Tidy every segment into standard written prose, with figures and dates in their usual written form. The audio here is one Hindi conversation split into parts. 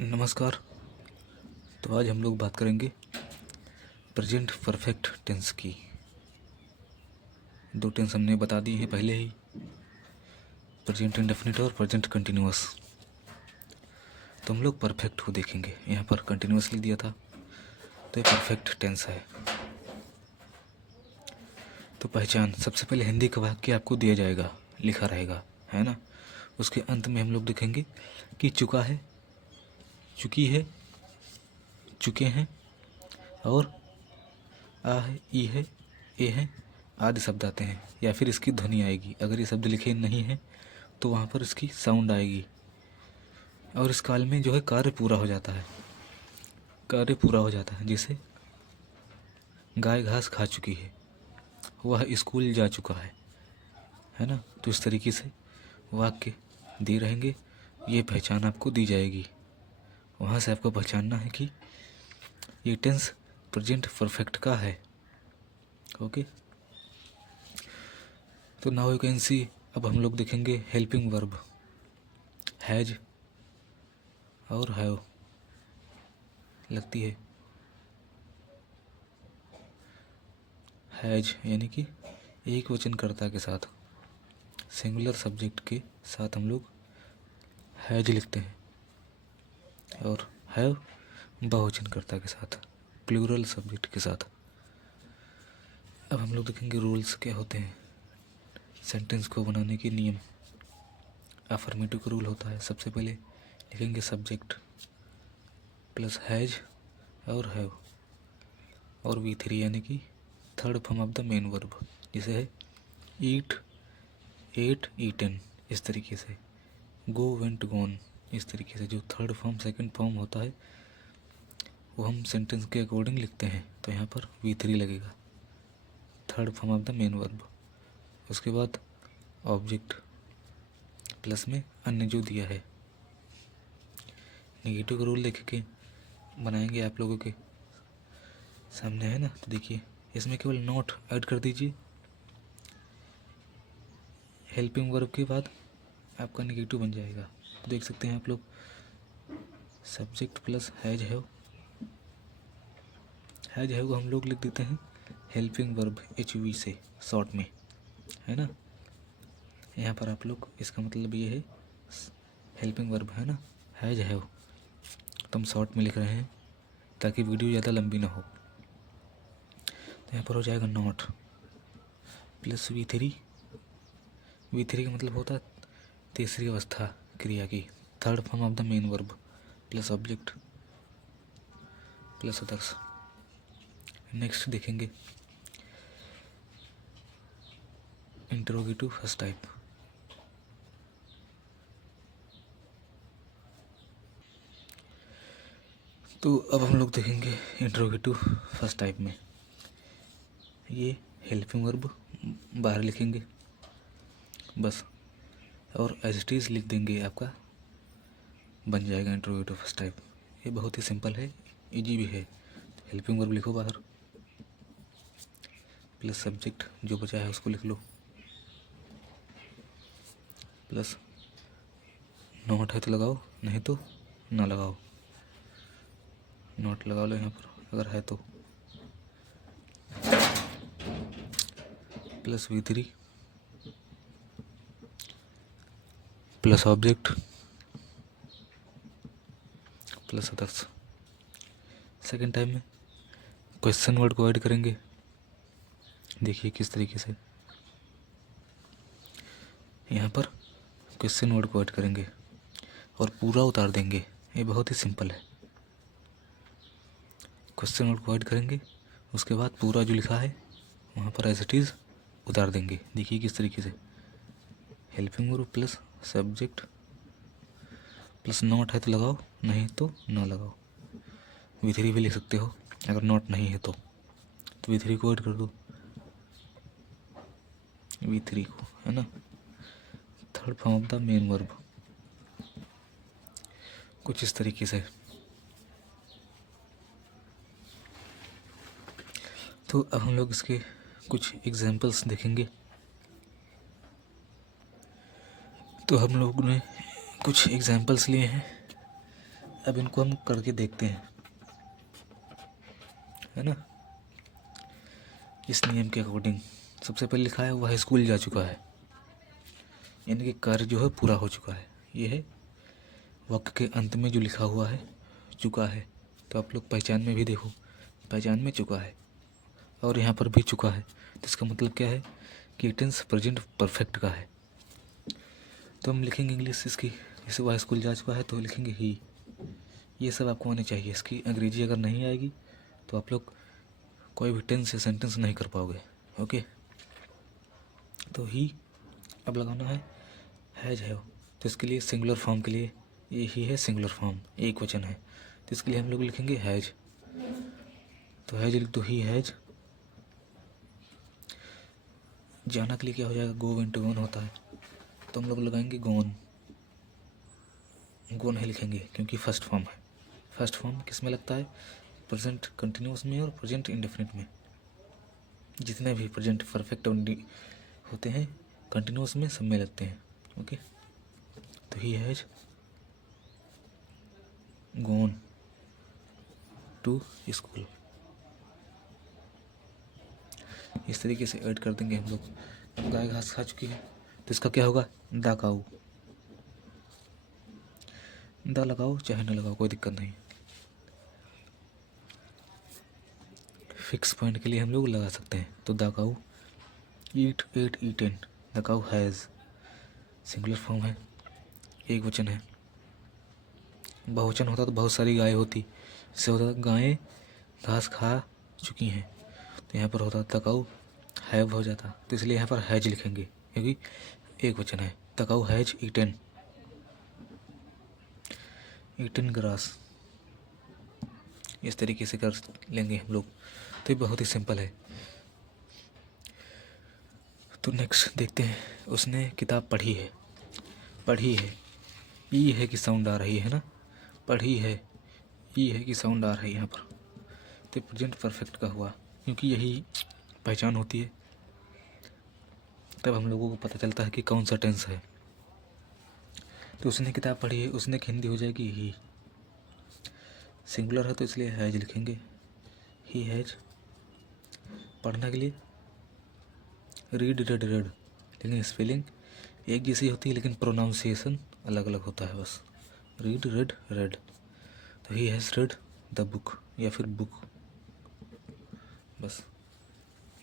नमस्कार। तो आज हम लोग बात करेंगे प्रेजेंट परफेक्ट टेंस की। दो टेंस हमने बता दी हैं पहले ही, प्रेजेंट इंडेफिनिट और प्रेजेंट कंटिन्यूअस। तो हम लोग परफेक्ट को देखेंगे। यहाँ पर कंटिन्यूअस लिख दिया था तो ये परफेक्ट टेंस है। तो पहचान, सबसे पहले हिंदी का वाक्य आपको दिया जाएगा, लिखा रहेगा, है ना। उसके अंत में हम लोग देखेंगे कि चुका है, चुकी है, चुके हैं और आ है, ई है, ए है आदि शब्द आते हैं, या फिर इसकी ध्वनि आएगी। अगर ये शब्द लिखे नहीं हैं तो वहाँ पर इसकी साउंड आएगी। और इस काल में जो है कार्य पूरा हो जाता है, कार्य पूरा हो जाता है। जैसे गाय घास खा चुकी है, वह स्कूल जा चुका है ना। तो इस तरीके से वाक्य दिए रहेंगे, ये पहचान आपको दी जाएगी। वहाँ से आपको पहचानना है कि ये टेंस प्रेजेंट परफेक्ट का है। ओके, तो नाउ यू कैन सी। अब हम लोग देखेंगे हेल्पिंग वर्ब, हैज और हैव लगती है। हैज यानी कि एक वचनकर्ता के साथ, सिंगुलर सब्जेक्ट के साथ हम लोग हैज लिखते हैं, और हैव बहुवचनकर्ता के साथ, प्लूरल सब्जेक्ट के साथ। अब हम लोग देखेंगे रूल्स क्या होते हैं, सेंटेंस को बनाने के नियम। अफर्मेटिव का रूल होता है, सबसे पहले लिखेंगे सब्जेक्ट प्लस हैज और हैव और V3 यानी कि third form of the main verb, जैसे है ईट, एट, ईटन। इस तरीके से गो, वेंट, गॉन। इस तरीके से जो थर्ड फॉर्म सेकंड फॉर्म होता है वो हम सेंटेंस के अकॉर्डिंग लिखते हैं। तो यहाँ पर V3 लगेगा, third form of the main verb. उसके बाद ऑब्जेक्ट प्लस में अन्य जो दिया है। नेगेटिव का रूल लिख के बनाएंगे, आप लोगों के सामने है ना। तो देखिए, इसमें केवल नॉट ऐड कर दीजिए हेल्पिंग वर्ब के बाद, आपका नेगेटिव बन जाएगा। देख सकते हैं आप लोग, subject plus has have. Has have को हम लोग लिख देते हैं हेल्पिंग वर्ब HV से शॉर्ट में, है ना। यहाँ पर आप लोग, इसका मतलब ये है हेल्पिंग वर्ब है ना, हैज हैव, तो हम शॉर्ट में लिख रहे हैं ताकि वीडियो ज़्यादा लंबी ना हो। तो यहाँ पर हो जाएगा नॉट प्लस V3। V3 का मतलब होता है तीसरी अवस्था क्रिया की, third form of the main verb plus object plus others. Next देखेंगे इंटरोगेटिव फर्स्ट टाइप। तो अब हम लोग देखेंगे इंटरोगेटिव फर्स्ट टाइप में ये हेल्पिंग वर्ब बाहर लिखेंगे बस, और एज इट इज़ लिख देंगे, आपका बन जाएगा इंटरोगेटिव फर्स्ट टाइप। ये बहुत ही सिंपल है, इजी भी है। हेल्पिंग वर्ब लिखो बाहर प्लस सब्जेक्ट जो बचा है उसको लिख लो, प्लस नॉट है तो लगाओ, नहीं तो ना लगाओ। नॉट लगा लो यहाँ पर अगर है तो, plus V3 plus object plus others. Second time में क्वेश्चन वर्ड को ऐड करेंगे। देखिए किस तरीके से, यहाँ पर क्वेश्चन वर्ड को ऐड करेंगे और पूरा उतार देंगे। ये बहुत ही सिंपल है। क्वेश्चन वर्ड को ऐड करेंगे, उसके बाद पूरा जो लिखा है वहाँ पर एज इट इज़ उतार देंगे। देखिए किस तरीके से, helping verb plus subject plus not है तो लगाओ, नहीं तो ना लगाओ। V3 भी लिख सकते हो अगर नॉट नहीं है तो V3 को ऐड कर दो, V3 को, है ना, third form of the main verb. कुछ इस तरीके से। तो अब हम लोग इसके कुछ एग्जाम्पल्स देखेंगे। तो हम लोग ने कुछ एग्जाम्पल्स लिए हैं अब इनको हम करके देखते हैं, है ना। इस नियम के अकॉर्डिंग सबसे पहले लिखा है वह स्कूल जा चुका है, यानी कि कार्य जो है पूरा हो चुका है। ये है वाक्य के अंत में जो लिखा हुआ है चुका है। तो आप लोग पहचान में भी देखो, पहचान में चुका है और यहाँ पर भी चुका है, तो इसका मतलब क्या है कि टेंस प्रेजेंट परफेक्ट का है। तो हम लिखेंगे इंग्लिश इसकी, जैसे वह स्कूल जा चुका है तो लिखेंगे ही। ये सब आपको आने चाहिए। इसकी अंग्रेजी अगर नहीं आएगी तो आप लोग कोई भी टेंस या सेंटेंस नहीं कर पाओगे। ओके, तो ही अब लगाना है हैज है, तो इसके लिए सिंगुलर फॉर्म के लिए ये ही है सिंगुलर फॉर्म, एक वचन है, तो इसके लिए हम लोग लिखेंगे हैज। तो हैज लिख दो, ही हैज। जाना के लिए क्या हो जाएगा, गो वेंट गोन होता है, तो हम लोग लगाएंगे गोन। गोन है लिखेंगे क्योंकि फर्स्ट फॉर्म है। फर्स्ट फॉर्म किस में लगता है, प्रेजेंट कंटिन्यूस में और प्रेजेंट इंडेफिनिट में। जितने भी प्रेजेंट परफेक्ट होते हैं कंटिन्यूस में सब में लगते हैं। ओके, तो he has gone to school. इस तरीके से ऐड कर देंगे हम लोग। गाय घास खा चुकी है तो इसका क्या होगा, दा काऊ। दा लगाओ चाहे न लगाओ कोई दिक्कत नहीं। फिक्स पॉइंट के लिए हम लोग लगा सकते हैं, तो the cow eat ate eaten. The cow has singular form है, एक वचन है। बहुवचन होता तो बहुत सारी गाय होती, इससे होता गायें घास खा चुकी हैं, तो यहाँ पर होता तकाऊ हैव हो जाता, तो इसलिए यहाँ पर हैज लिखेंगे क्योंकि एक वचन है। तकाऊ हैज ईटन, ईटन ग्रास। इस तरीके से कर लेंगे हम लोग, तो ये बहुत ही सिंपल है। तो नेक्स्ट देखते हैं, उसने किताब पढ़ी है। पढ़ी है, ई है कि साउंड आ रही है ना, पढ़ी है, ई है कि साउंड आ रही है यहाँ पर, तो प्रेजेंट परफेक्ट का हुआ क्योंकि यही पहचान होती है, तब हम लोगों को पता चलता है कि कौन सा टेंस है। तो उसने किताब पढ़ी है, उसने की हिंदी हो जाएगी ही। सिंगुलर है तो इसलिए हैज लिखेंगे, ही हैज। पढ़ने के लिए रीड रेड रेड, लेकिन स्पेलिंग एक जैसी होती है लेकिन प्रोनाउंसिएशन अलग अलग होता है बस। रीड रेड रेड, तो he has read the book या फिर बुक बस।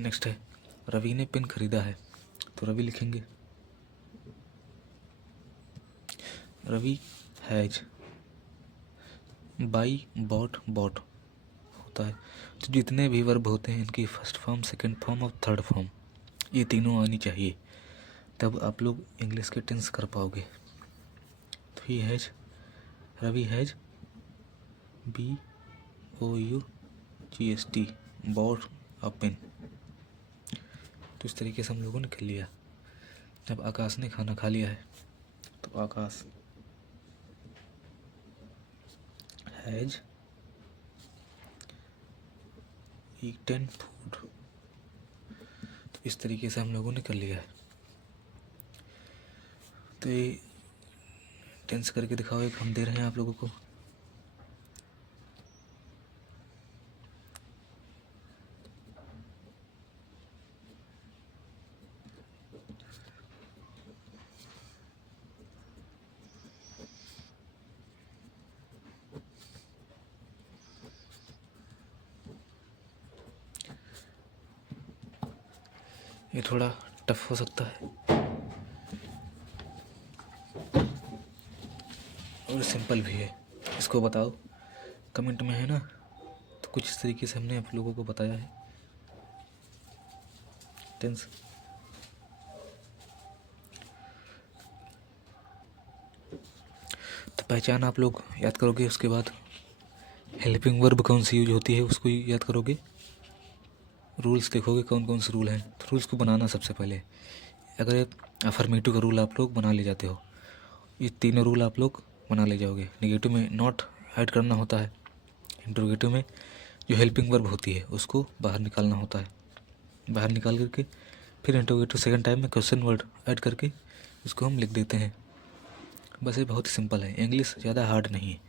नेक्स्ट है, रवि ने पेन खरीदा है, तो रवि लिखेंगे Ravi has. Buy bought bought होता है, तो जितने भी वर्ब होते हैं इनकी फर्स्ट फॉर्म, सेकंड फॉर्म और थर्ड फॉर्म ये तीनों आनी चाहिए, तब आप लोग इंग्लिश के टेंस कर पाओगे। तो he has, Ravi has BOUGHT bought a pen. तो इस तरीके से हम लोगों ने कर लिया। जब आकाश ने खाना खा लिया है, तो आकाश हैज ईटन फूड। तो इस तरीके से हम लोगों ने कर लिया है। तो ये टेंस करके दिखाओ, एक हम दे रहे हैं आप लोगों को। ये थोड़ा टफ हो सकता है और सिंपल भी है, इसको बताओ कमेंट में, है ना। तो कुछ इस तरीके से हमने आप लोगों को बताया है टेंस। तो पहचान आप लोग याद करोगे, उसके बाद हेल्पिंग वर्ब कौन सी यूज होती है उसको याद करोगे। रूल्स देखोगे कौन कौन से रूल हैं, तो रूल्स को बनाना सबसे पहले। अगर अफर्मेटिव का रूल आप लोग बना ले जाते हो, ये तीनों रूल आप लोग बना ले जाओगे। नेगेटिव में नॉट ऐड करना होता है, इंट्रोगेटिव में जो हेल्पिंग वर्ब होती है उसको बाहर निकालना होता है, बाहर निकाल करके फिर इंट्रोगेटिव सेकंड टाइम में क्वेश्चन वर्ड ऐड करके इसको हम लिख देते हैं। बस ये बहुत ही सिंपल है, इंग्लिश ज़्यादा हार्ड नहीं है।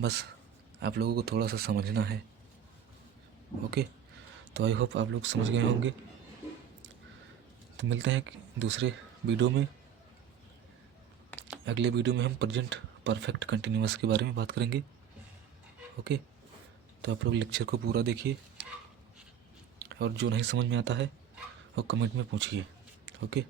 बस आप लोगों को थोड़ा सा समझना है। ओके, तो आई होप आप लोग समझ गए होंगे। तो मिलते हैं दूसरे वीडियो में। अगले वीडियो में हम प्रेजेंट परफेक्ट कंटिन्यूअस के बारे में बात करेंगे। ओके, तो आप लोग लेक्चर को पूरा देखिए और जो नहीं समझ में आता है वो कमेंट में पूछिए। ओके।